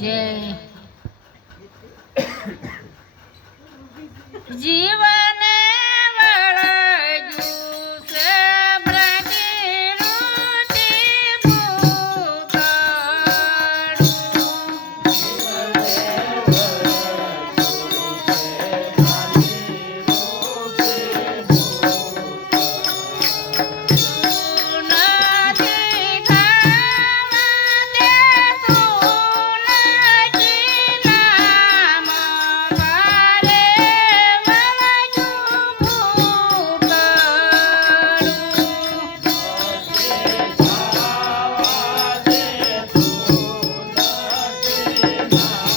जय जीवन Bye.